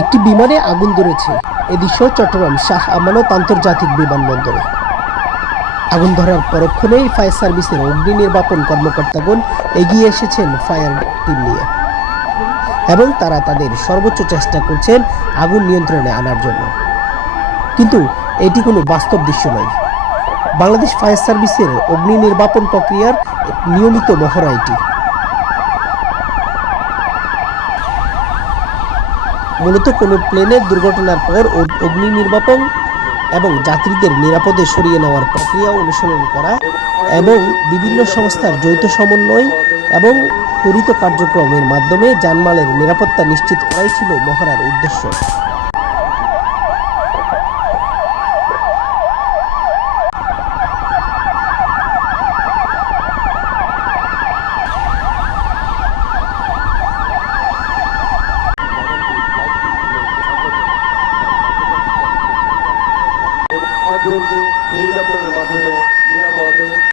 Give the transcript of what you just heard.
একটি বিমানে আগুন ধরেছে। এ দৃশ্য চট্টগ্রাম শাহ আমানত আন্তর্জাতিক বিমানবন্দরে। আগুন ধরার পরক্ষণেই ফায়ার সার্ভিসের অগ্নি নির্বাপন কর্মকর্তাগণ এগিয়ে এসেছেন ফায়ার টিম নিয়ে এবং তারা তাদের সর্বোচ্চ চেষ্টা করছেন আগুন নিয়ন্ত্রণে আনার জন্য। কিন্তু এটি কোনো বাস্তব দৃশ্য নয়। বাংলাদেশ ফায়ার সার্ভিসের অগ্নি নির্বাপন প্রক্রিয়ার নিয়মিত মহড়া এটি। মূলত কোনো প্লেনের দুর্ঘটনার পর অগ্নি নির্বাপন এবং যাত্রীদের নিরাপদে সরিয়ে নেওয়ার প্রক্রিয়া অনুসরণ করা এবং বিভিন্ন সংস্থার যৌথ সমন্বয় এবং ত্বরিত কার্যক্রমের মাধ্যমে যানমালের নিরাপত্তা নিশ্চিত করাই ছিল মহড়ার উদ্দেশ্য। আগ্রহকে নিরাপদের মাধ্যমে নিরাপদে